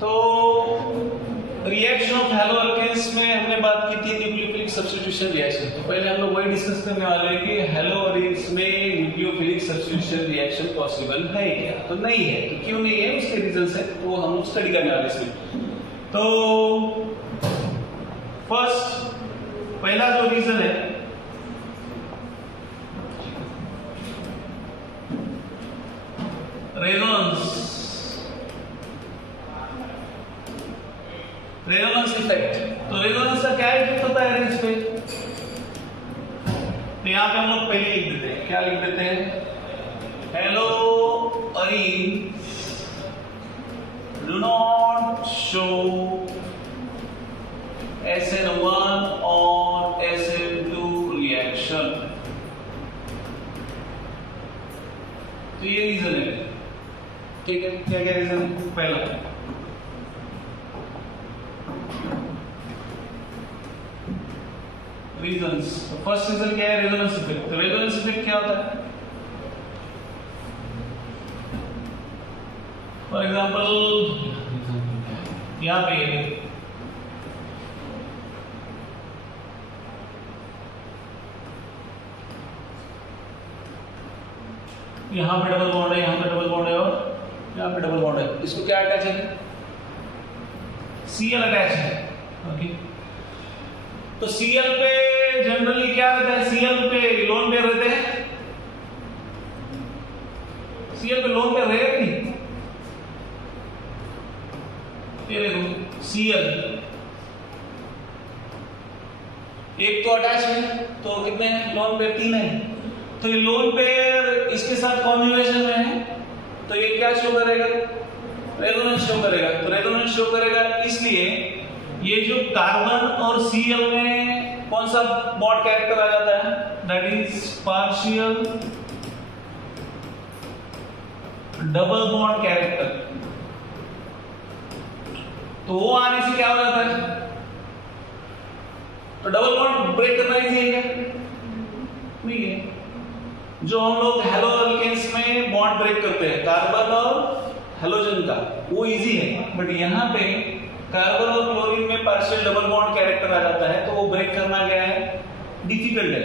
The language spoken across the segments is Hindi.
तो रिएक्शन ऑफ हैलो अल्केन्स में हमने बात की थी न्यूक्लियोफिलिक सब्स्टिट्यूशन रिएक्शन। तो पहले हम लोग वही डिस्कस करने वाले हैं कि हैलो अल्केन्स में न्यूक्लियोफिलिक सब्स्टिट्यूशन रिएक्शन पॉसिबल है क्या? तो नहीं है। तो क्यों नहीं है, उसके रीजंस है, तो हम स्टडी करने वाले इसमें। तो फर्स्ट पहला जो रीजन है रेजोनेंस इफेक्ट। तो रेजोनेंस का क्या इफेक्ट होता है रेंज पे? तो यहां पे हम लोग पहले लिख देते हैं, क्या लिख देते हैं? Hello Areen do not show SN1 और SN2 रिएक्शन। तो ये रीजन है, ठीक है। क्या क्या रीजन है? पहला रीजंस। तो फर्स्ट रीजन क्या है? Resonance effect. तो रेजोनेंस इफेक्ट क्या होता है? फॉर एग्जांपल यहां पे यहां पे डबल बॉन्ड है, यहां पे डबल बॉन्ड है और यहां पे डबल बॉन्ड है। इसको क्या अटैच है? Cl अटैच है। ओके, तो Cl पे जनरली क्या रहता है? Cl पे लोन पेयर रहते हैं। Cl पे लोन पेयर रहेगा नहीं? ये देखो Cl एक तो अटैच है, तो कितने हैं लोन पेयर? 3 है। तो ये लोन पेयर इसके साथ कॉन्जुगेशन में है, तो ये क्या शो करेगा? रेजोनेंस शो करेगा। तो रेजोनेंस शो करेगा इसलिए ये जो कार्बन और Cl में कौन सा बॉन्ड कैरेक्टर आ जाता है? That is partial double bond character. तो वो आने से क्या हो जाता है? तो डबल बॉन्ड ब्रेक करना इजी है क्या? नहीं है। जो हम लोग हैलो अल्केन्स में बॉन्ड ब्रेक करते हैं कार्बन और हैलोजन का, वो इजी है। बट यहाँ पे कार्बन और क्लोरीन में पार्शियल डबल बॉन्ड कैरेक्टर आ जाता है, तो वो ब्रेक करना क्या है? डिफिकल्ट है।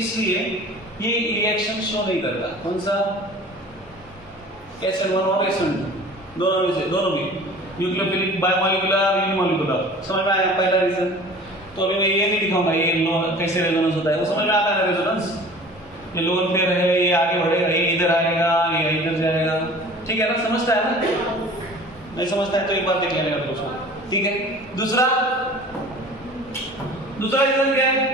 इसलिए ये रिएक्शन शो नहीं करता। कौन सा? SN1 और SN2 दोनों में न्यूक्लियोफिलिक, बायोमोलिकुलर, यूनिमोलिकुलर। समझ में आया पहला रीजन? तो अभी मैं ये नहीं दिखाऊंगा ये कैसे रेजोनेंस होता है, वो समझ में आता है रेजोनेंस। ये लोन पेयर है, ये आगे बढ़ेगा, ये इधर आएगा, ये इधर जाएगा, ठीक है ना? समझता है ना? नहीं समझता है तो एक बार देख लेने का दोस्तों, ठीक है। दूसरा रीजन क्या है?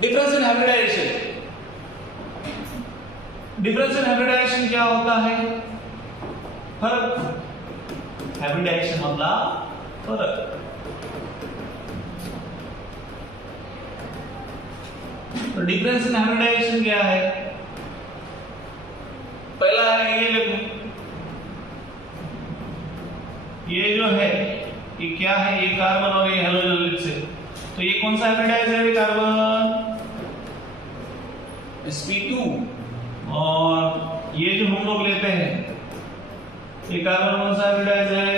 Difference in hybridisation. Difference in hybridisation क्या होता है? फर्क। हाइब्रिडाइजेशन मतलब फर्क। तो डिफरेंस इन हाइब्रिडाइजेशन क्या है? पहला है ये देखो, ये जो है ये क्या है? ये कार्बन और ये हैलोजन से। तो ये कौन सा हाइब्रिडाइज है? कार्बन sp2 और ये जो हम लोग लेते हैं ये कार्बन कौन सा हाइब्रिडाइज है?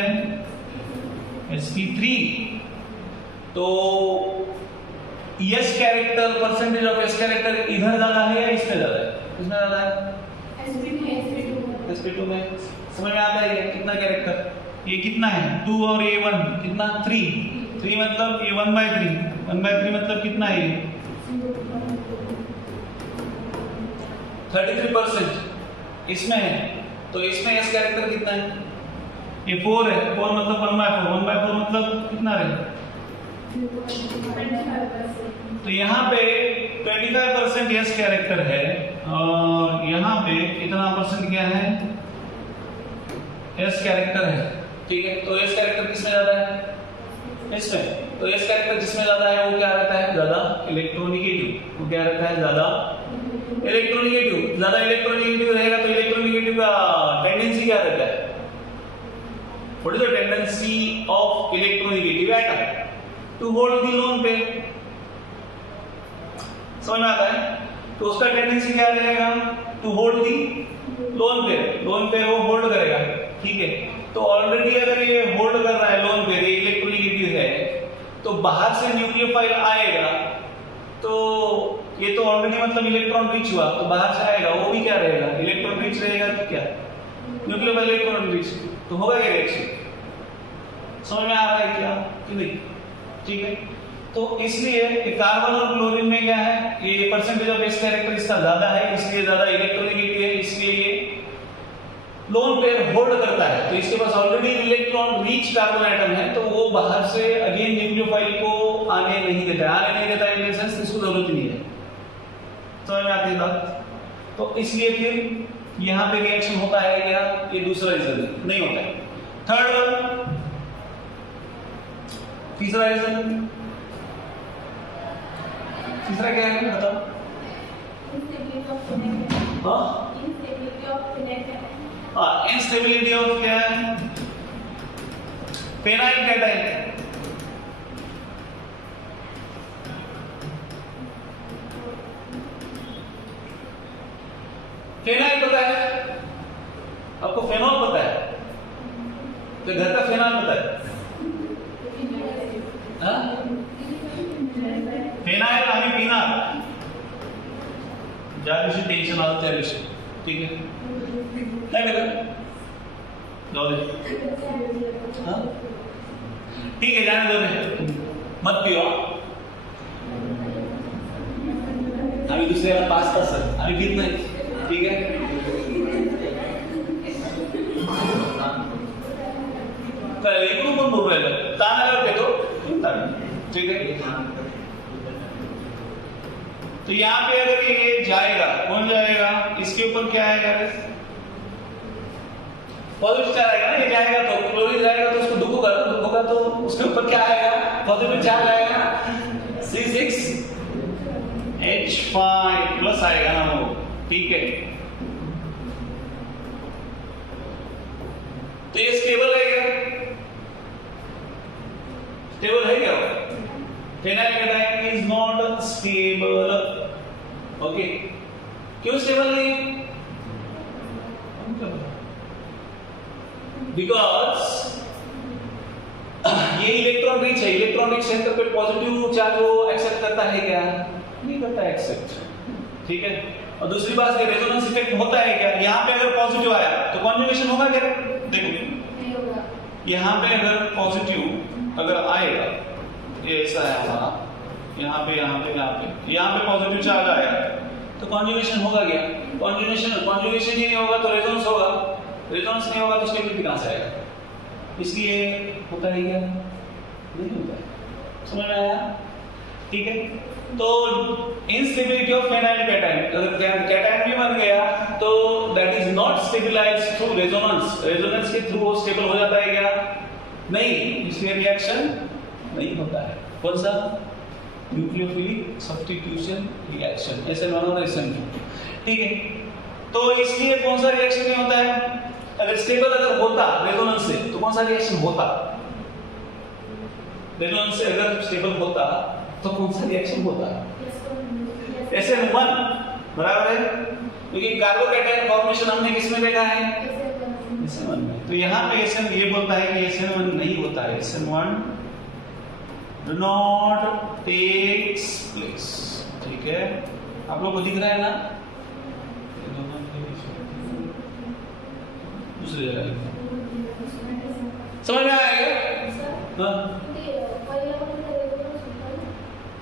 sp3। तो yes character, percentage of yes character इधर ज्यादा है या इसमें ज्यादा है? किसमें ज्यादा है? sp2 में। समझ में आता है ये कितना कैरेक्टर? ये कितना है? 2 और ये 1 कितना? 3 मतलब ये 1/3 मतलब कितना है? ये 33% इसमें है। तो इसमें यस कैरेक्टर कितना है? ये 4 है। 4 मतलब 1/4 मतलब कितना रहे? तो यहाँ पे 25% यस कैरेक्टर है और यहाँ पे कितना परसेंट क्या है? एस कैरेक्टर है, ठीक है। तो एस कैरेक्टर किसमें ज्यादा है? इसमें। तो एस कैरेक्टर जिसमें ज्यादा है वो क्या रहता है? ज्यादा इलेक्ट्रोनिगेटिव। वो क्या रहता है? ज्यादा इलेक्ट्रोनिगेटिव। ज्यादा इलेक्ट्रोनिगेटिव रहेगा तो इलेक्ट्रोनिगेटिव का टेंडेंसी क्या रहता है? What is the tendency of electronegative atom? To hold the lone pair. समझ में आता है? तो उसका टेंडेंसी क्या रहेगा? To hold the lone pair वो होल्ड करेगा, ठीक है। तो ऑलरेडी अगर ये होल्ड कर रहा है लोन पेयर, ये इलेक्ट्रोनेगेटिव है, तो बाहर से न्यूक्लियोफाइल आएगा, तो ये तो ऑलरेडी मतलब इलेक्ट्रॉन रिच हुआ, तो बाहर से आएगा वो भी क्या रहेगा, इलेक्ट्रॉन रिच रहेगा, तो क्या न्यूक्लियोफाइल इलेक्ट्रॉन रिच, तो होगा क्या रिएक्शन? समझ में आ रहा है क्या कि नहीं? ठीक है। तो इसलिए कार्बन और क्लोरीन में क्या है, ये परसेंटेज ऑफ एस कैरेक्टर इसका ज्यादा है, इसलिए ज्यादा इलेक्ट्रोनेगेटिव है, इसलिए ये लोन पेयर होल्ड करता है। तो इसके पास already electron rich carbon atom है, तो वो बाहर से अगेन न्यूक्लियोफाइल को आने नहीं देता है, इन सेंस इसको जरूरत नहीं है। समझ में आती है बात? तो इसलिए फिर यहां पे रिएक्शन होता है क्या, ये दूसरा रीजन नहीं होता है। थर्ड वन, तीसरा रीजन, तीसरा क्या है बताओ? इंस्टेबिलिटी ऑफ क्या है? Phenyl cation. फेनाइल पता है आपको? फेनॉल पता है? तो घर का फेनॉल पता है? फेनाइल आम्ही पिणार ज्या दिवशी टेन्शन आलं त्या दिवशी, ठीक है? नाही बेटा जाऊ दे, ठीक है, जाने दो रे, मत पिओ, आम्ही दुसऱ्याला पाच तास आम्ही पित नाही, ठीक है? इकडून पण बोलू राहिलं, ताणाल्यावर पेतो, ठीक है? तो यहाँ पे अगर ये जाएगा, कौन जाएगा? इसके ऊपर क्या आएगा? पॉजिटिव चार्ज आएगा ना, ये जाएगा तो क्लोरीन जाएगा तो उसको दुख होगा, तो उसके ऊपर क्या आएगा? पॉजिटिव चार्ज आएगा, C6H5 प्लस आएगा ना वो, ठीक है? तो ये स्टेबल है क्या? स्टेबल है क्या? Phenyl cation is not stable, okay? क्यों स्टेबल नहीं? बिकॉज ये इलेक्ट्रॉन रिच है, इलेक्ट्रॉन रिच सेंटर पे पॉजिटिव चार्ज वो एक्सेप्ट करता है क्या? नहीं करता है एक्सेप्ट, ठीक है? और दूसरी बात ये रेजोनेंस इफेक्ट होता है क्या? यहाँ पे अगर पॉजिटिव आया तो कॉन्जुगेशन होगा क्या? देखो यहाँ पे अगर पॉजिटिव अगर आएगा, ये ऐसा है हमारा, यहाँ पे पॉजिटिव चार्ज आया तो कॉन्जुगेशन होगा क्या? कॉन्जुगेशन ही नहीं होगा तो रेजोनेंस होगा, रेजोनेंस नहीं होगा तो स्टेबिलिटी कहां से आएगा? इसलिए होता है क्या? नहीं होता है। समझ में आया? ठीक है। तो इनस्टेबिलिटी ऑफ फेनाइल कैटाइन, अगर कैटाइन भी बन गया तो that is not stabilised through resonance, resonance के थ्रू वो स्टेबल हो जाता है क्या? नहीं, इसलिए रिएक्शन नहीं होता है। कौन सा? न्यूक्लियोफिलिक सब्स्टिट्यूशन रिएक्शन, SN1 और SN2, ठीक है? तो इसलिए कौन सा रिएक्शन नहीं होता है? अगर स्टेबल अगर होता रेजोनेंस से तो कौन सा रिएक्शन होता? रेजोनेंस से अगर स्टेबल होता तो कौन सा रिएक्शन होता? SN1, बराबर है? क्योंकि कार्बोकैटायन फॉर्मेशन हमने किसमें देखा है? SN1 में। तो यहाँ पे SN ये बोलता है कि SN1 नहीं होता है, SN1 do not takes place, ठीक है? आप लोग को दिख रहा है ना? दूसरी जगह समझ में आएगा? हाँ,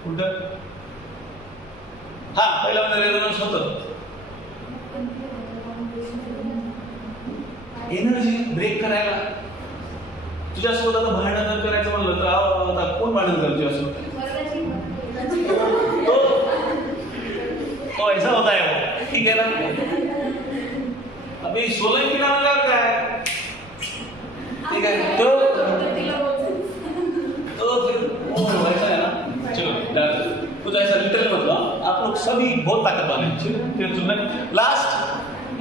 उल्टा, हाँ, पहिला मध्ये रेजोनेंस होतं, एनर्जी ब्रेक करायला. तुझ्यासोबत आता भांडण जर करायचं म्हणलं तर आता कोण भांडण करेल तुझ्यासोबत? तो ऐसा होता है वो, ठीक है ना? अभी 16 की नाम लगा क्या है, ठीक है? तो फिर वो ऐसा है ना, चलो कुछ ऐसा लिटरल मतलब आप लोग सभी बहुत ताकतवान हैं, फिर तुमने लास्ट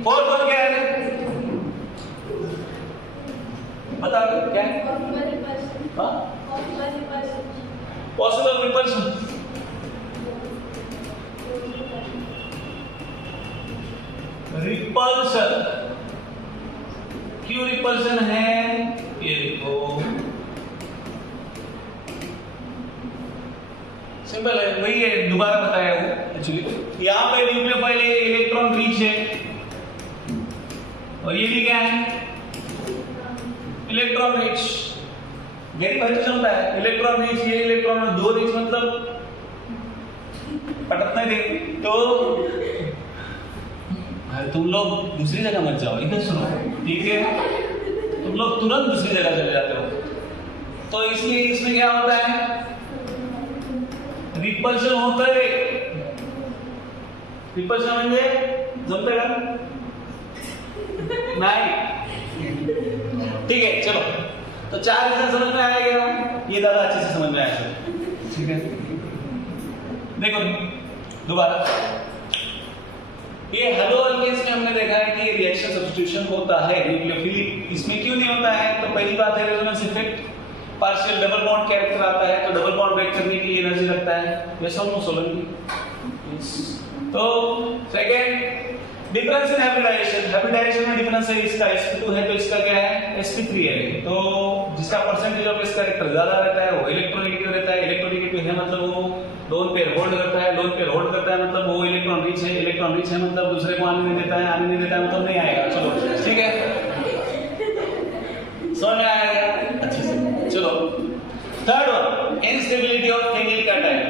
फोर्थ वन क्या है बता दो क्या है? पॉसिबल रिपल्शन, रिपल्शन, क्यों रिपल्शन है ये देखो, सिंपल है, वही है, दोबारा बताया वो एक्चुअली। यहां पे न्यूक्लियोफाइल इलेक्ट्रॉन रिच है और ये भी क्या है, इलेक्ट्रॉन रिच। वेरी वाइब्रेशन होता है, इलेक्ट्रॉन रिच, ये इलेक्ट्रॉन दो रिच मतलब पटकने दे। तो तुम लोग दूसरी जगह मत जाओ, इधर सुनो, ठीक है? तुम लोग तुरंत दूसरी जगह चले जाते हो। तो इसलिए इसमें क्या होता है, रिपल्शन होता है। रिपल्शन म्हणजे जमते का नहीं? ठीक है, चलो। तो चार रीजन समझ में आया गया, ये ज्यादा अच्छे से समझ में आया, ठीक है? देखो दोबारा, ये हेलो अल्केन्स में हमने देखा है कि रिएक्शन सब्स्टिट्यूशन होता है न्यूक्लियोफिलिक। इसमें क्यों नहीं होता है? तो पहली बात है resonance effect, partial double bond character आता है, तो डबल बॉन्ड ब्रेक करने के लिए एनर्जी लगता है। यस और नो सोलंकी? यस। तो second, difference in hybridisation. Hybridisation में डिफरेंस है, इसका sp2 है तो इसका क्या है, sp3 है। तो जिसका परसेंटेज ऑफ इस कैरेक्टर ज्यादा रहता है वो इलेक्ट्रोनेगेटिव रहता है। इलेक्ट्रोनेगेटिव है मतलब वो लोन पेयर होल्ड करता है, लोन पेयर होल्ड करता है मतलब वो इलेक्ट्रॉन रिच है, इलेक्ट्रॉन रिच है मतलब दूसरे को आने नहीं देता है, आने नहीं देता है मतलब नहीं आएगा। चलो ठीक है, समझ में आएगा अच्छे से। चलो third one, instability of phenyl cation.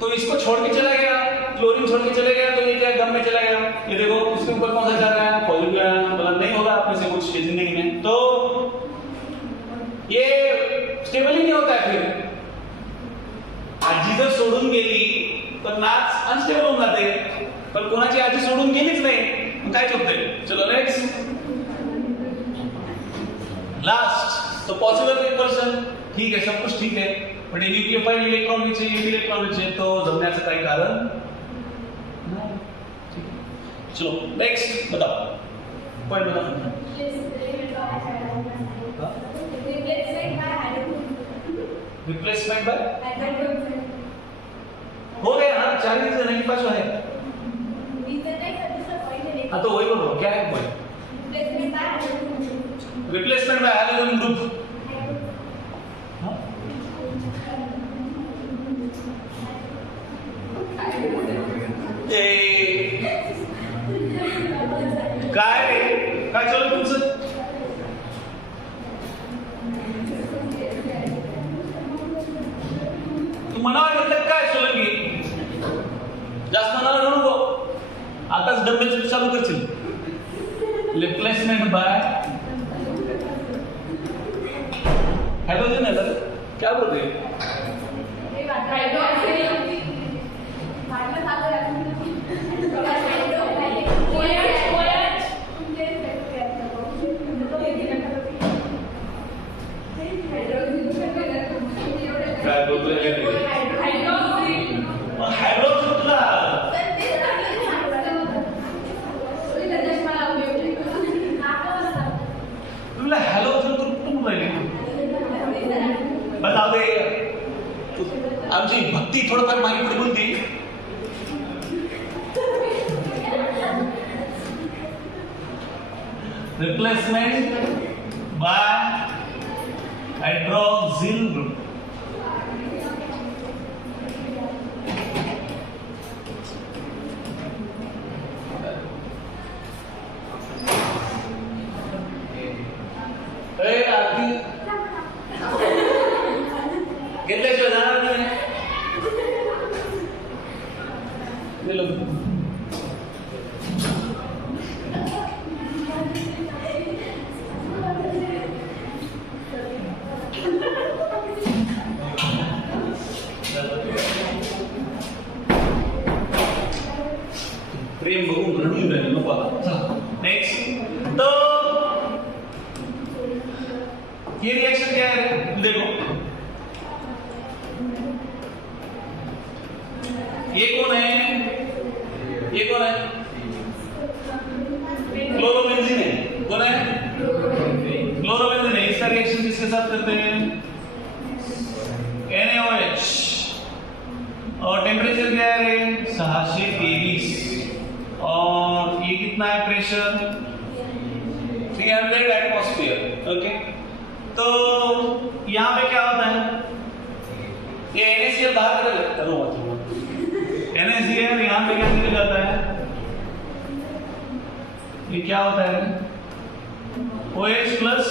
तो इसको छोड़ के चला गया, क्लोरीन छोड़ के चले गया, तो ये क्या गम में चला गया। ये देखो इसके ऊपर कौन सा जा रहा है, पॉजिटिव आयन, मतलब नहीं होगा आप में से कुछ जिंदगी में, तो ये स्टेबल ही नहीं होता है। फिर आजी जर सोडून गेली तर नाच अनस्टेबल होऊन जाते, पण कोणाची आजी सोडून गेलीच नाही, मग काय होतंय। चलो नेक्स्ट, लास्ट, तो पॉसिबल रिपल्शन, ठीक है, सब कुछ ठीक है, पण न्यूक्लियोफाइल इलेक्ट्रॉन रिच है, ये इलेक्ट्रॉन रिच है, तो जमण्याचं काही कारण नाही। चलो नेक्स्ट बताओ, पॉइंट बताओ। रिप्लेसमेंट बाय हो गया ना, चार रीजन है कि पांच है? हाँ तो वही बोलो, क्या है point? Replacement bye hydrogen group. काय चालू तुमचं? तू मनावर घेतलं काय सोलंकी? जास्त मनावर घेऊ नको, आताच डबल चालू करशील। रिप्लेसमेंट बाय हाइड्रोजन है सर, क्या बोल रहे हैं? आमची भक्ती थोडंफार मागे पुढे बोलते। Replacement bye hydroxyl group. घेतल्याशिवाय जाणार नाही। प्रेम बघून रडून राहिले नको आता। नेक्स्ट, तो ये रिएक्शन क्या है देखो, ये कौन है, ये कौन है, क्लोरोबेंजीन है, कौन है, क्लोरोबेंजीन है। इसका रिएक्शन किसके साथ करते हैं, NaOH, और टेम्परेचर क्या है 623, और ये कितना टेम्परेचर 300 एटमॉस्फेयर। ओके, तो यहाँ पे क्या होता है, ये NaCl बाहर निकल जाता है, NaCl यहाँ पे क्या निकल जाता है, ये क्या होता है OH प्लस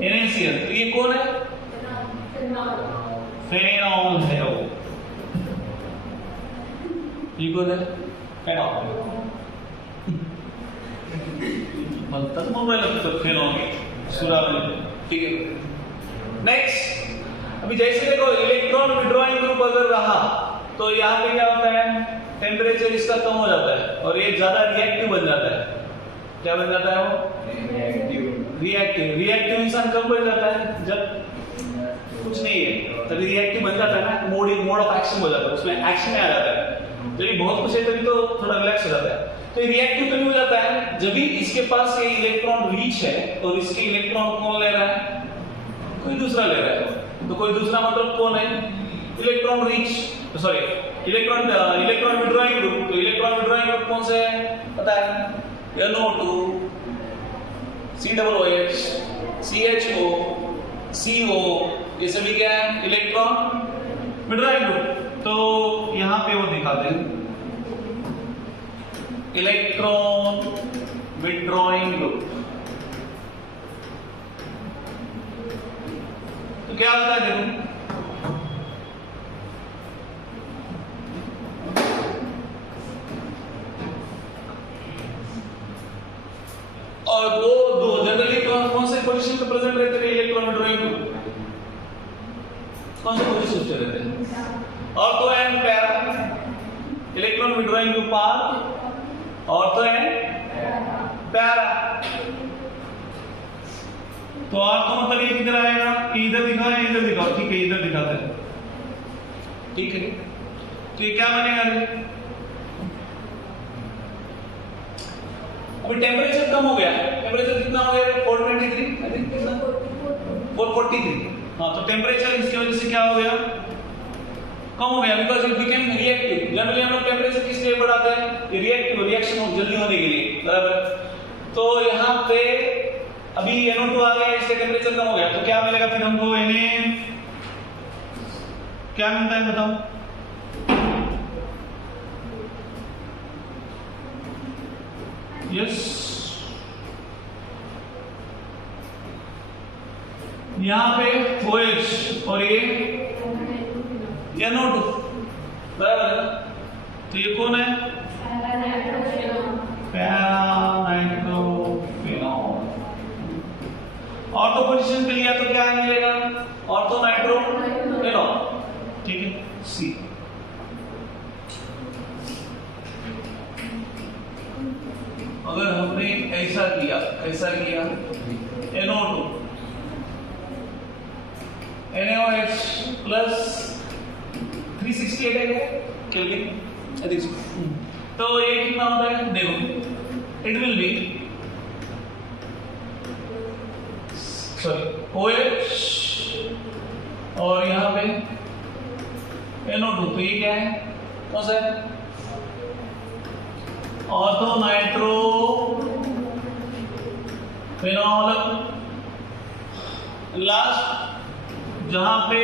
NaCl, तो ये कौन है, फेनॉल है वो, ये कौन है, फेनॉल, तक मोबाइल अब फेनॉल सुरा में, ठीक है। नेक्स्ट, अभी जैसे देखो इलेक्ट्रॉन विड्रॉइंग ग्रुप अगर रहा तो यहाँ पे क्या होता है, टेम्परेचर इसका कम हो जाता है और ये ज्यादा रिएक्टिव बन जाता है। क्या बन जाता है वो, रिएक्टिव इंसान कब बन जाता है, जब कुछ नहीं है तभी रिएक्टिव बन जाता है ना, मोड ऑफ एक्शन हो जाता है, उसमें एक्शन में आ जाता है। जब बहुत कुछ है तभी तो थोड़ा रिलैक्स हो जाता है। तो रिएक्टिव तभी हो जाता है जब भी इसके पास ये इलेक्ट्रॉन रीच है और इसके इलेक्ट्रॉन कौन ले रहा है, कोई दूसरा ले रहा है। तो कोई दूसरा मतलब कौन है, electron reach, sorry electron withdrawing group. तो इलेक्ट्रॉन विड्रॉइंग ग्रुप कौन से है पता है, NO2, COOH, CHO, CO, ये सभी क्या है, इलेक्ट्रॉन विड्रॉइंग ग्रुप। तो यहाँ पे वो दिखाते हैं इलेक्ट्रॉन विड्रॉइंग ग्रुप। तो क्या होता है देखो, और दो जनरली कौन से पोजीशन पे प्रेजेंट रहते हैं इलेक्ट्रॉन विड्रॉइंग ग्रुप, कौन से पोजीशन पे रहते हैं, ortho and para. Electron withdrawing group are ortho and para. तो ऑर्थो मतलब ये किधर आएगा, इधर दिखा है इधर दिखाओ, ठीक है इधर दिखाते हैं, ठीक है। तो ये क्या बनेगा, अभी टेम्परेचर कम हो गया, टेम्परेचर कितना हो गया 423, आई थिंक कितना 443। हाँ, तो टेम्परेचर इसकी वजह से क्या हो गया, कम हो गया, because it became reactive. Generally हम लोग टेम्परेचर किस लिए बढ़ाते हैं, रिएक्टिव, रिएक्शन जल्दी होने के लिए, बराबर। तो यहाँ पे अभी NO2 आ गया, इससे टेम्परेचर कम हो गया, तो क्या मिलेगा फिर हमको, Na क्या मिलता है बताओ, यस यहाँ पे OH और ये NO2, बराबर है। तो ये कौन है, पैरानाइट्रोफेनॉल। ऑर्थो पोजीशन पे लिया तो क्या मिलेगा, ऑर्थो नाइट्रोफेनॉल, ठीक है, C। अगर हमने ऐसा किया, कैसा किया, NO2 NaOH प्लस 368 है केल्विन, तो ये कितना होता है देखो, it will be sorry OH और यहाँ पे NO2, तो ये क्या है, कौन सा है, ऑर्थो नाइट्रो फेनॉल। लास्ट जहां पे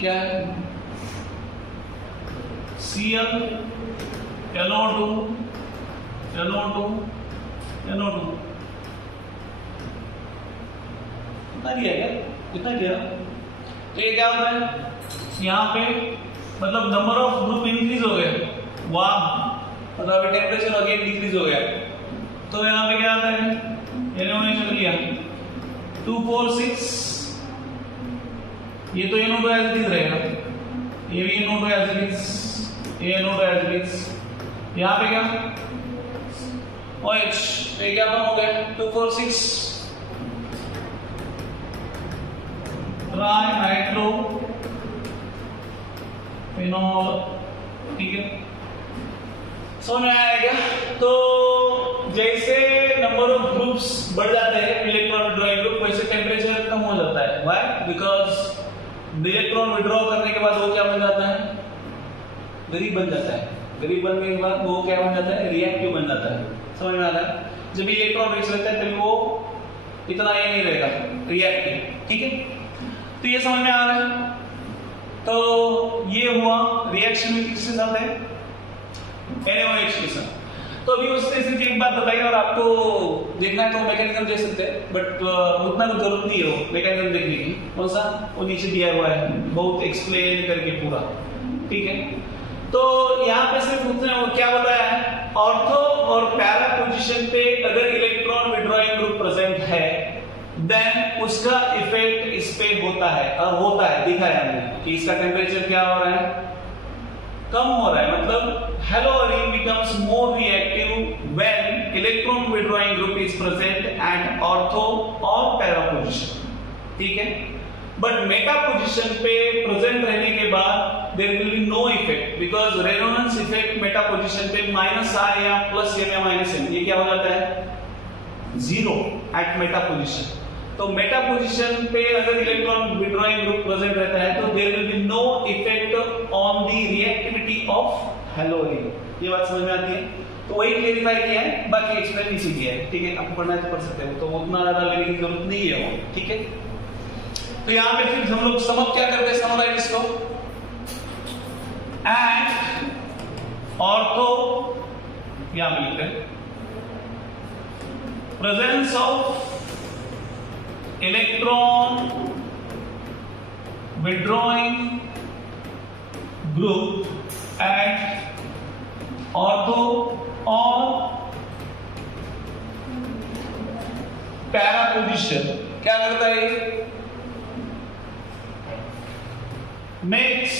क्या है, Cl NO2 NO2 NO2, कितना दिया क्या, कितना दिया। तो ये क्या होता है, यहाँ पे मतलब नंबर ऑफ ग्रुप इंक्रीज हो गए, वाह, मतलब अभी टेम्परेचर अगेन डिक्रीज हो गया। तो यहाँ पे क्या आता है, इन्होंने चल लिया 246, ये तो NO2 एज इट इज रहेगा, ये भी NO2 एज इट इज, ये NO2 एज इट इज। यहाँ पे क्या OH, ये क्या बन हो गया 246 ट्राई नाइट्रो फेनॉल, ठीक है, समझ में आया क्या। तो जैसे नंबर ऑफ ग्रुप्स बढ़ जाते हैं इलेक्ट्रॉन विड्रॉइंग ग्रुप, वैसे टेम्परेचर कम हो जाता है। व्हाई, बिकॉज इलेक्ट्रॉन विड्रॉ करने के बाद वो क्या बन जाता है, गरीब बन जाता है। गरीब बनने के बाद वो क्या बन जाता है, रिएक्टिव बन जाता है। समझ में आ रहा है? जब इलेक्ट्रॉन रिच रहता है तभी वो इतना ये नहीं रहेगा, रिएक्टिव। ठीक है, तो ये समझ में आ रहा है। तो ये हुआ रिएक्शन में किसके साथ है, NaOH के साथ। तो अभी उससे सिर्फ एक बात बताइए, और आपको देखना है तो मैकेनिज्म देख सकते हैं, बट उतना कुछ जरूरत नहीं है वो मैकेनिज्म देखने की। कौन सा, वो नीचे दिया हुआ है, बहुत एक्सप्लेन करके पूरा। ठीक है, तो यहाँ पे सिर्फ उसने क्या बताया है, ऑर्थो और पैरा पोजीशन पे अगर इलेक्ट्रॉन विड्रॉइंग ग्रुप प्रेजेंट है देन उसका इफेक्ट इस पे होता है, और होता है, दिखाया हमने कि इसका टेम्परेचर क्या हो रहा है, कम हो रहा है। मतलब हेलोअरीन becomes more reactive when electron withdrawing group is present at ortho or para position। ठीक है, बट मेटा पोजीशन पे प्रेजेंट रहने के बाद there will be no effect, because resonance effect meta position पे -I या +M या -M ये क्या हो जाता है, जीरो एट मेटा पोजीशन। तो मेटा पोजीशन पे अगर इलेक्ट्रॉन विड्रॉइंग ग्रुप प्रेजेंट रहता है तो there will be no effect on the reactivity of haloarene. ये बात समझ में आती है? तो वही क्लेरिफाई किया है, बाकी एक्सप्लेन इसी किया है। ठीक है, आपको पढ़ना है तो पढ़ सकते हो, तो उतना ज्यादा लेने की जरूरत नहीं है वो। ठीक है, तो यहां पे फिर हम लोग समझ क्या करते हैं, समराइज इसको, एंड ऑर्थो यहां पे लिखते हैं presence of electron withdrawing group at ortho or para position क्या करता है, makes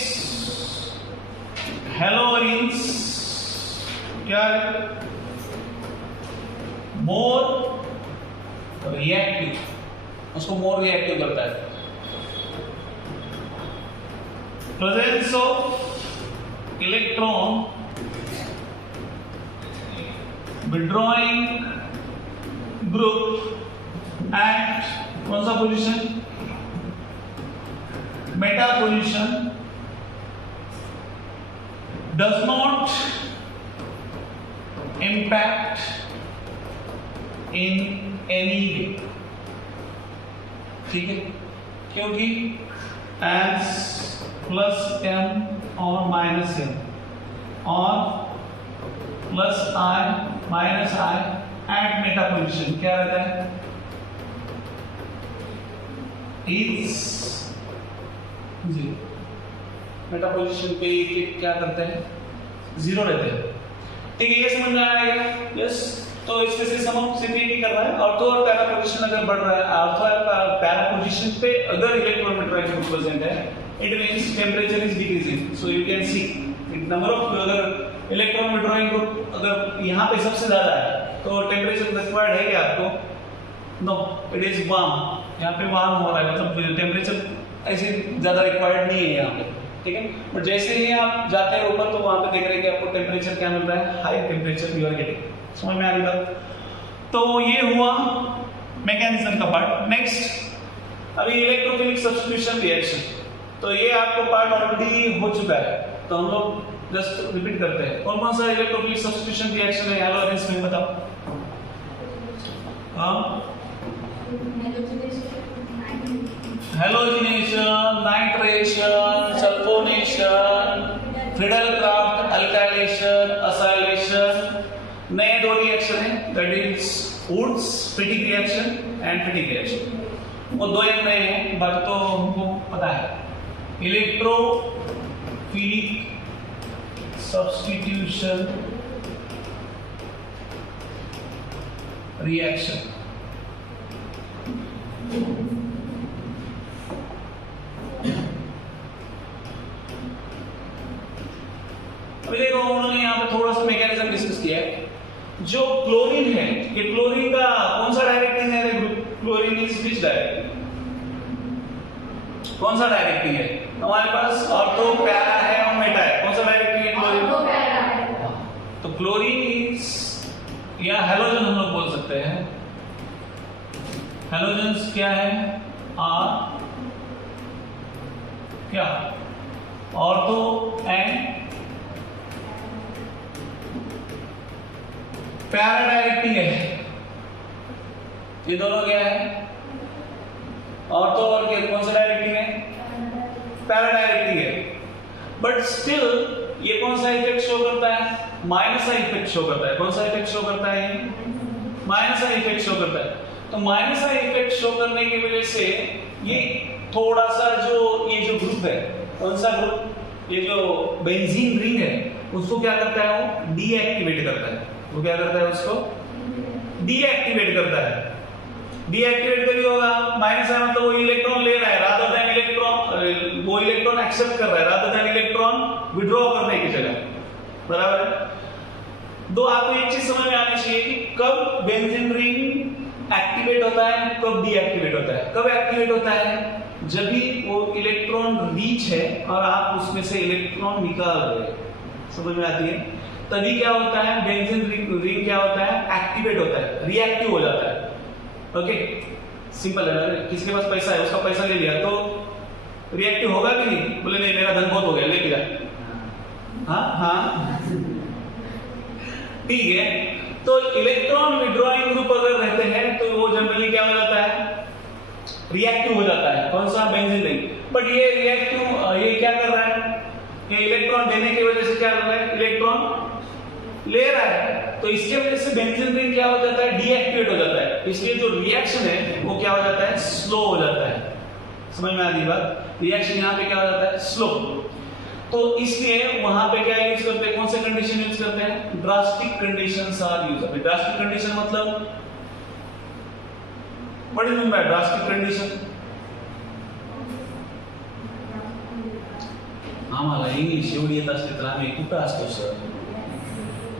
haloarenes क्या more reactive, उसको मोर रिएक्टिव करता है। Presence of electron withdrawing group at कौन सा position, meta position, does not impact in any way. ठीक है, क्योंकि S + M और -M और +I -I at meta position क्या रहता है, इज जीरो। मेटा पोजीशन पे क्या करते हैं, जीरो रहते हैं। ठीक है, ये समझ में आएगा? यस। तो इसमें से सिर्फ ये नहीं कर रहा है, ऑर्थो और पैरा पोजीशन अगर बढ़ रहा है, ऑर्थो और पैरा पोजीशन पे अगर इलेक्ट्रॉन विड्रॉइंग ग्रुप प्रेजेंट है, it means temperature is decreasing. So you can see number of, अगर इलेक्ट्रॉन विड्रॉइंग ग्रुप अगर यहाँ पे सबसे ज्यादा है तो टेंपरेचर रिक्वायर्ड है क्या आपको, नो, इट इज वार्म। यहाँ पे वार्म हो रहा है, मतलब टेंपरेचर ऐसे ज्यादा रिक्वायर्ड नहीं है यहाँ पे। ठीक है, बट जैसे ही आप जाते हैं ऊपर तो वहां पे देख रहे हैं कि आपको टेंपरेचर क्या मिल रहा है, high temperature you are getting. समझ में आ रही बात? तो ये हुआ मैकेनिज्म का पार्ट। नेक्स्ट अभी इलेक्ट्रोफिलिक सब्स्टिट्यूशन रिएक्शन, तो ये आपको पार्ट ऑलरेडी हो चुका है, तो हम लोग जस्ट रिपीट करते हैं। कौन कौन सा इलेक्ट्रोफिलिक सब्स्टिट्यूशन रिएक्शन है हेलोअरेन्स में, बताओ। Halogenation, nitration, sulphonation, Friedel Crafts, alkylation, acylation. नए दो रिएक्शन है, that is Wurtz Fittig reaction and Fittig reaction. वो दो एक नए हैं, बाकी तो हमको पता है। इलेक्ट्रोफिलिक सब्स्टिट्यूशन रिएक्शन, अभी देखो उन्होंने यहाँ पे थोड़ा सा मैकेनिज्म डिस्कस किया है। जो क्लोरीन है, ये क्लोरीन का कौन सा डायरेक्टिंग है, क्लोरीन इज विच डायरेक्टिंग, कौन सा डायरेक्टिंग है हमारे पास, ऑर्थो, पैरा है और मेटा है, कौन सा डायरेक्टिंग है क्लोरीन, ऑर्थो, पैरा है। तो क्लोरीन इज या हेलोजन हम लोग बोल सकते हैं, हेलोजन्स क्या है, आर क्या, ऑर्थो एंड पैरा डायरेक्टिंग है, ये दोनों क्या है, और तो और क्या, कौन सा डायरेक्टिंग है, पैरा डायरेक्टिंग है, बट स्टिल ये कौन सा इफेक्ट शो करता है, माइनस आई इफेक्ट शो करता है। कौन सा इफेक्ट शो करता है, माइनस आई इफेक्ट शो करता है। तो माइनस आई इफेक्ट शो करने की वजह से ये थोड़ा सा जो ये जो ग्रुप है, कौन सा ग्रुप, ये जो बेंजीन रिंग है, उसको क्या करता है, वो डीएक्टिवेट करता है। वो क्या करता है, उसको डीएक्टिवेट करता है। डीएक्टिवेट कभी होगा, माइनस है मतलब वो इलेक्ट्रॉन ले रहा है रादर देन इलेक्ट्रॉन, वो इलेक्ट्रॉन एक्सेप्ट कर रहा है रादर देन इलेक्ट्रॉन विड्रॉ करने की जगह, बराबर है। तो आपको एक चीज समझ में आनी चाहिए कि कब बेंजीन रिंग एक्टिवेट होता है, कब डीएक्टिवेट होता है। कब एक्टिवेट होता है, जब भी वो इलेक्ट्रॉन रीच है और आप उसमें से इलेक्ट्रॉन निकाल रहे हैं, समझ में आती है, तभी क्या होता है, बेंजीन रिंग क्या होता है, एक्टिवेट होता है, रिएक्टिव हो जाता है। ओके, सिंपल है ना, किसके पास पैसा है, उसका पैसा ले लिया तो रिएक्टिव होगा कि नहीं, बोले नहीं मेरा धन बहुत हो गया, लेके जा, हाँ ठीक है। तो इलेक्ट्रॉन विड्रॉइंग ग्रुप अगर रहते हैं तो वो जनरली क्या हो जाता है, रिएक्टिव हो जाता है। कौन सा, बेंजीन रिंग। बट ये रिएक्टिव, ये क्या कर रहा है, ये इलेक्ट्रॉन देने की वजह से क्या कर रहा है, इलेक्ट्रॉन ले रहा है, तो इसके वजह से बेंजीन रिंग क्या हो जाता है, डीएक्टिवेट हो जाता है। इसलिए जो रिएक्शन है वो क्या हो जाता है, स्लो हो जाता है। समझ में आ रही बात, रिएक्शन यहाँ पे क्या हो जाता है, स्लो। तो इसलिए वहां पे क्या यूज करते हैं, कौन से कंडीशन यूज करते हैं, drastic conditions are used. Drastic condition मतलब what is mean by drastic condition, आम्हाला इंग्लिश एवढी येत असली तर आम्ही कुठं असतो सर।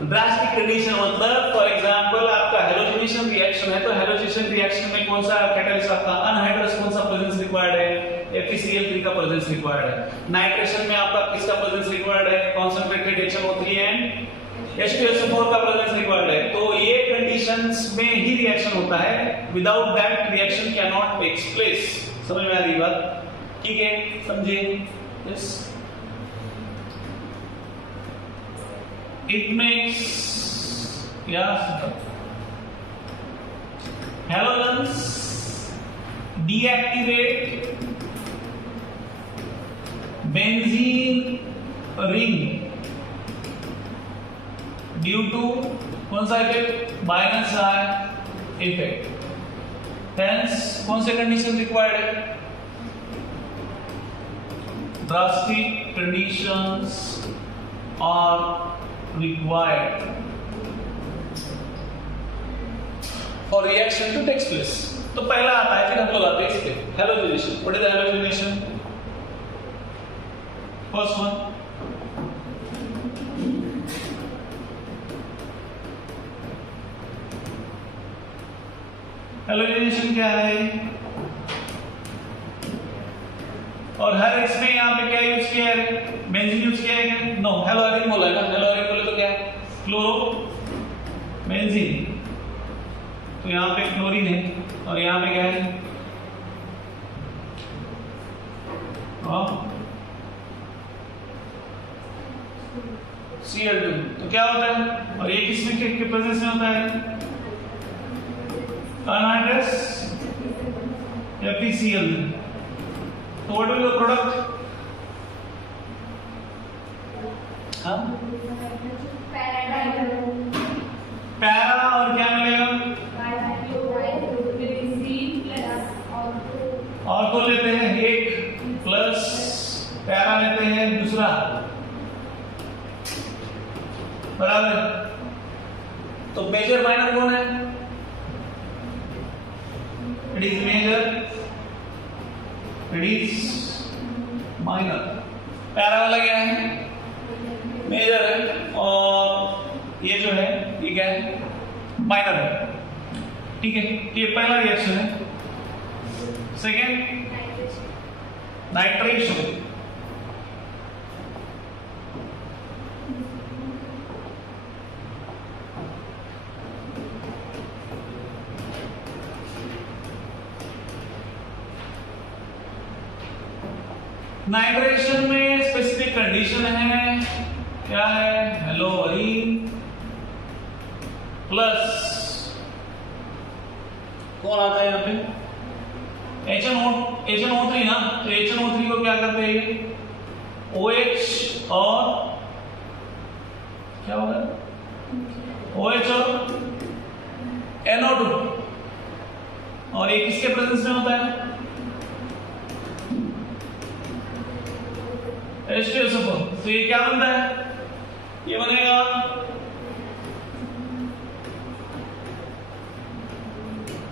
ड्रास्टिक कंडीशन मतलब फॉर एग्जांपल आपका हैलोजिनेशन रिएक्शन है, तो हैलोजिनेशन रिएक्शन में कौन सा कैटलिस्ट आपका अनहाइड्रस कौन सा प्रेजेंस रिक्वायर्ड है, FeCl3 का प्रेजेंस रिक्वायर्ड है। नाइट्रेशन में आपका किसका प्रेजेंस रिक्वायर्ड है, कंसंट्रेटेड HNO3 एंड H2SO4 का प्रेजेंस रिक्वायर्ड है। तो ये कंडीशंस में ही रिएक्शन होता है, without that reaction can not take place. समझ में आ रही बात, ठीक है, समझिए। Yes, it makes halogens deactivate benzene ring due to कौन सा effect, minus I effect. Hence कौन से कंडीशन रिक्वायर्ड है, drastic conditions are required for reaction to takes place। तो पहला आता है, फिर हम लोग आते हैं इस पे, halogenation. What is halogenation, first one, halogenation क्या है, और हर इसमें यहाँ पे क्या यूज किया है, बेंजीन यूज किया है, नो हेलोरिन बोला है ना, हेलोरिन बोले तो क्या है, क्लोरो बेंजीन। तो यहाँ पे क्लोरीन है और यहाँ पे क्या है, Cl2। तो क्या होता है, और ये किसमें के प्रेजेंस में होता है, अनहाइड्रस FeCl। तो what will the product, para और क्या मिलेगा, और तो लेते हैं एक प्लस, पैरा लेते हैं दूसरा, बराबर। तो मेजर माइनर कौन है, it is major, it is minor. Para वाला क्या है, मेजर है, और ये जो है ये क्या है, माइनर है, ठीक है। ये पहला रिएक्शन है। Second, nitration. नाइट्रेशन में स्पेसिफिक कंडीशन है, क्या है, हेलोरीन प्लस कौन आता है यहाँ पे HNO3 ना, तो HNO3 को क्या करते हैं OH और क्या होगा OH और NO2 और ये किसके प्रेजेंस में होता है H2SO4। तो ये क्या बनता है ये बनेगा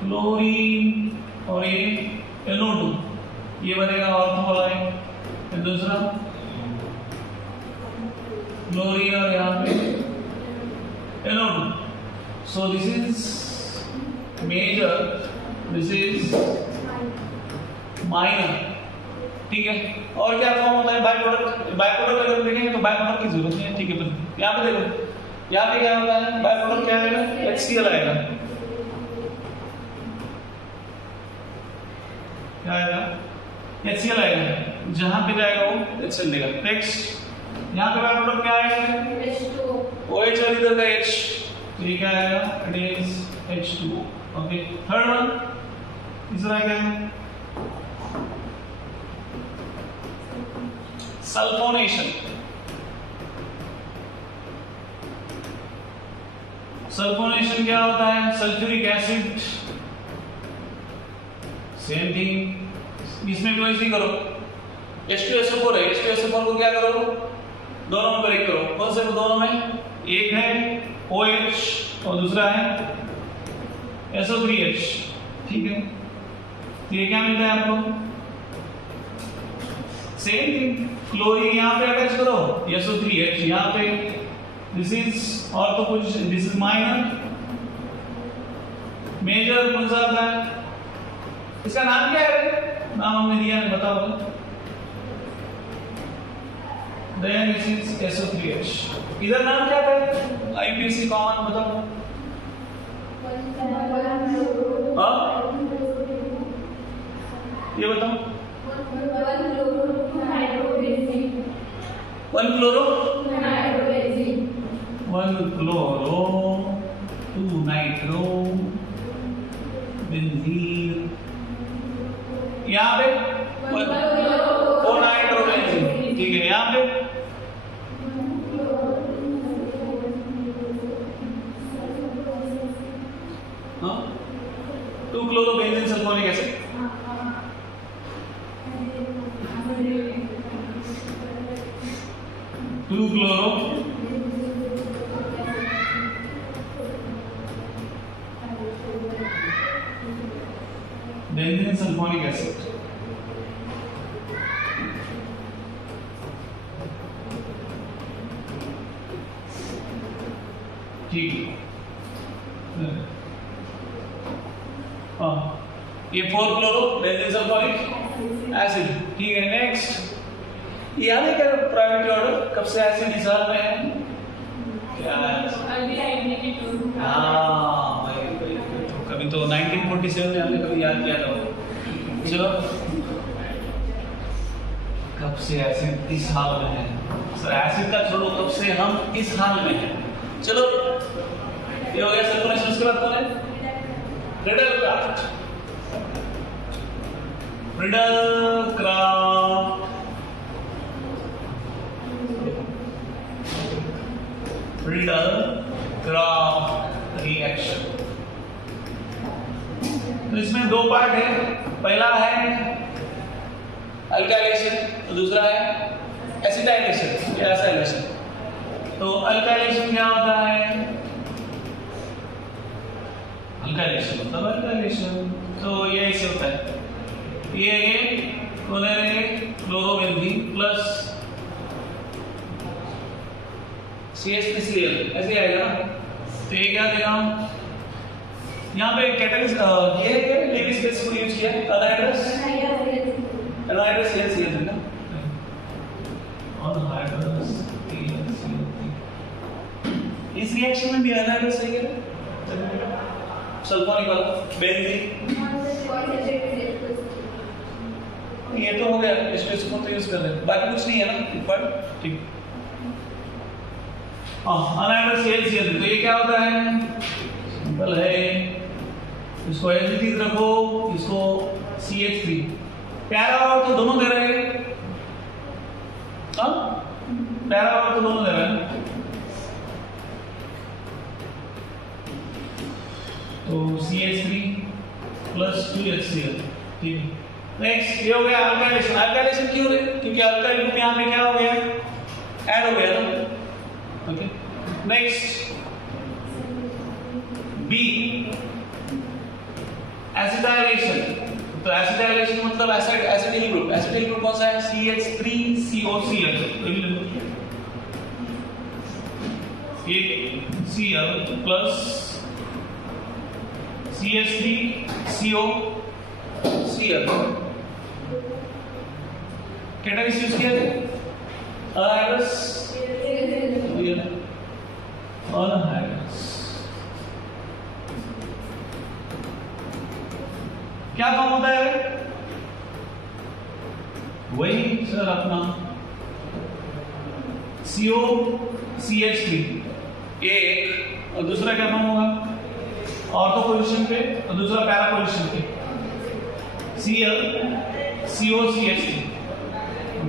क्लोरीन और ये NO2 ये बनेगा ऑर्थो है दूसरा क्लोरीन और यहाँ पे NO2। So this is measure this is minor ठीक है। और क्या फॉर्म होता है बाय प्रोडक्ट अगर देखेंगे तो बाय प्रोडक्ट की जरूरत नहीं है ठीक है। यहाँ पे देखो यहाँ पे क्या होता है बाय प्रोडक्ट क्या आएगा HCl आएगा क्या आएगा HCl आएगा जहां पे जाएगा वो HCl देगा। नेक्स्ट यहाँ पे बाय प्रोडक्ट क्या आएगा OH और इधर का H तो ये क्या आएगा it is H2O okay. Third one तीसरा क्या है सल्फोनेशन। सल्फोनेशन क्या होता है सल्फ्यूरिक एसिड सेम थिंग इसमें भी वैसे ही करो H2SO4 है H2SO4 को क्या करो दोनों में ब्रेक करो कौन से दोनों में एक है OH और दूसरा है SO3H ठीक है। तो ये क्या मिलता है आपको सेम थिंग क्लोरीन यहाँ पे अटैच करो SO3H यहाँ पे दिस इज और तो कुछ दिस इज माइनर मेजर कौन सा आता है इसका नाम क्या है नाम हमने दिया है बताओ देन दिस इज SO3H इधर नाम क्या था IPC कॉमन बताओ हाँ ये बताओ 1 क्लोरो 2 नाइट्रो बेंजीन यहाँ पे 4 नाइट्रो बेंजीन ठीक है। यहाँ पे हाँ 2 chloro benzene sulphonic acid 2 chloro benzene sulphonic acid ठीक हाँ ये 4 क्लोरो बेंजीन सल्फोनिक एसिड ठीक है। नेक्स्ट याद है क्या प्रायोरिटी ऑर्डर कब से एसिड हिसाब में है क्या हाँ कभी तो 1947 में हमने कभी याद किया था चलो कब से एसिड किस हाल में है सर एसिड का छोड़ो कब से हम किस हाल में हैं चलो ये हो गया सल्फोनेशन। उसके बाद कौन है रिडलक्राफ्ट रिएक्शन। तो इसमें दो पार्ट है पहला है अल्काइलेशन तो दूसरा है एसिटाइलेशन या एसिटाइलेशन। तो अल्काइलेशन क्या होता है अल्काइलेशन मतलब अल्काइलेशन तो ये ऐसे होता है ये क्लोरोबेंजीन प्लस CH3Cl ऐसे आएगा ना। तो ये क्या देगा यहाँ पे कैटलिस्ट ये है लेविस बेस को यूज किया अनहाइड्रस CL देगा अनहाइड्रस इस रिएक्शन में भी अनहाइड्रस है क्या सल्फोनिक वाला बेंजीन ये तो हो गया इसको तो यूज कर रहे हैं बाकी कुछ नहीं है ना पर ठीक अनहाइड्रस ClCl3, तो ये क्या होता है? सिंपल है, इसको एज इट इज रखो, इसको CH3। पैरा और तो दोनों दे रहे हैं, पैरा और तो दोनों दे रहे हैं, तो CH3 प्लस 2HCl, ठीक है। नेक्स्ट ये हो गया अल्काइलेशन। अल्काइलेशन क्यों है? क्योंकि अल्काइल ग्रुप यहाँ पे क्या हो गया? ऐड हो गया ना, ओके। Next B, acetylation. तो एसिटाइलेशन मतलब एसिटिल ग्रुप। एसिटिल ग्रुप कौन सा है? CH3COCl, एक Cl plus CH3COCl, catalyst use किया है अनहाइड्रस, अनहाइड्रस। क्या फॉर्म होता है? वही सर अपना COCH3 एक, और दूसरा क्या फॉर्म होगा? ऑर्थो पोजीशन पे और दूसरा पैरा पोजीशन पे, COCH3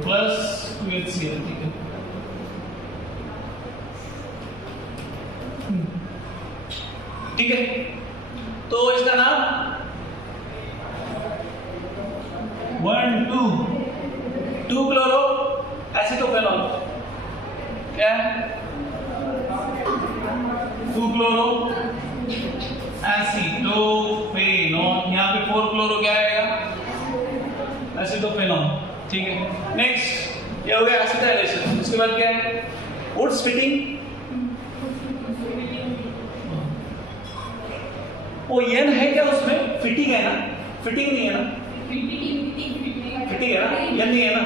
प्लस 2HCl, ठीक है। ठीक है, तो इसका नाम 2 क्लोरो एसिटोफेनॉल क्या है? 2 क्लोरो एसिटोफेनॉल, यहाँ पे 4 क्लोरो क्या आएगा? एसिटोफेनॉल, ठीक है। नेक्स्ट ये हो गया एसिटाइलेशन। उसके बाद क्या है? Woods fitting. वो एन है क्या उसमें? फिटिंग है ना? फिटिंग नहीं है ना? फिटिंग है ना? एन नहीं है ना?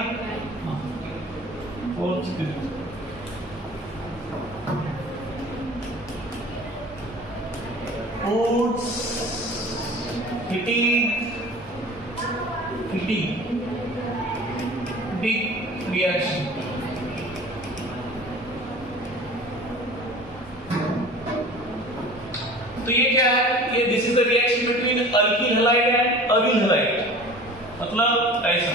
वुड्स फिटिंग बिग रिएक्शन। तो ये क्या है? ये this is the reaction between alkyl halide and aryl halide. मतलब ऐसा,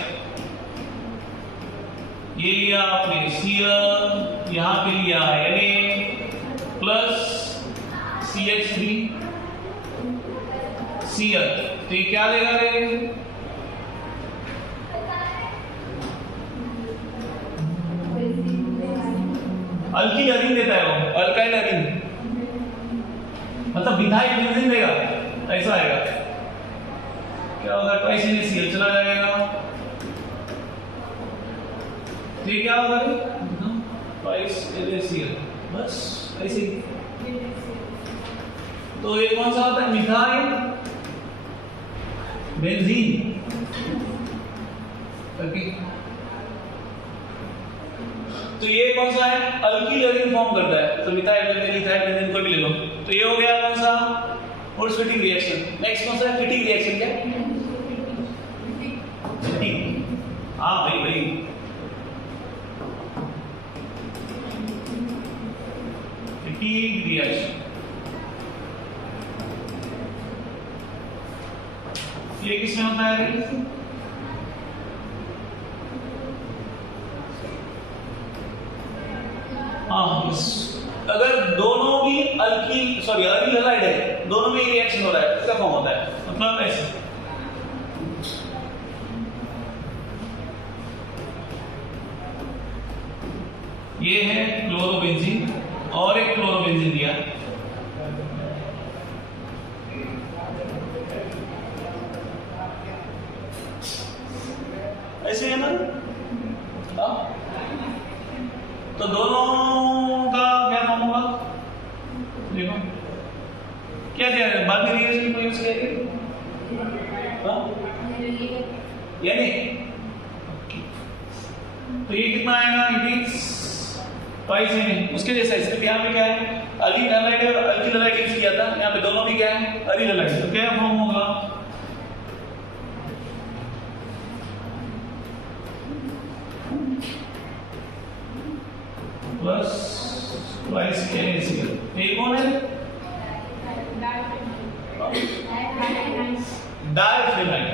ये लिया आपने Cl, यहां पे लिया Na प्लस CH3Cl, तो ये क्या देगा रे? अल्किल अरीन देता है वो, अल्काइल अरीन, मतलब विधायक बेंजीन देगा, ऐसा आएगा। क्या होगा? ट्वाइस NaCl चला जाएगा, तो ये क्या होगा? ट्वाइस NaCl, बस ऐसे ही। तो ये कौन सा होता है? Methyl benzene, okay. तो ये कौन सा है? अल्किल अरीन फॉर्म करता है, तो मिथाइल बेंजीन, इथाइल बेंजीन कोई भी ले लो। तो ये हो गया कौन सा? Woods fitting reaction. नेक्स्ट कौन सा है? Fitting reaction. क्या? फिटिंग, हाँ भाई फिटिंग रिएक्शन। ये किसमें होता है? अगर दोनों भी अरिल हैलाइड है, दोनों में रिएक्शन हो रहा है, इसका फॉर्म होता है, मतलब ऐसे। ये है क्लोरोबेंजीन और एक क्लोरोबेंजीन दिया, ऐसे है ना? तो दोनों का क्या नाम होगा? देखो क्या दिया है, बाद में रिएक्शन को यूज किया, यानी तो ये कितना आएगा? इट इज ट्वाइस Na, उसके जैसा है। सिर्फ यहाँ पे क्या है? अरिल हैलाइड और अल्किल हैलाइड यूज किया था, यहाँ पे दोनों भी क्या है? Aryl halide. तो क्या फॉर्म होगा? Plus twice NaCl। ये कौन है? डायफेनाइल।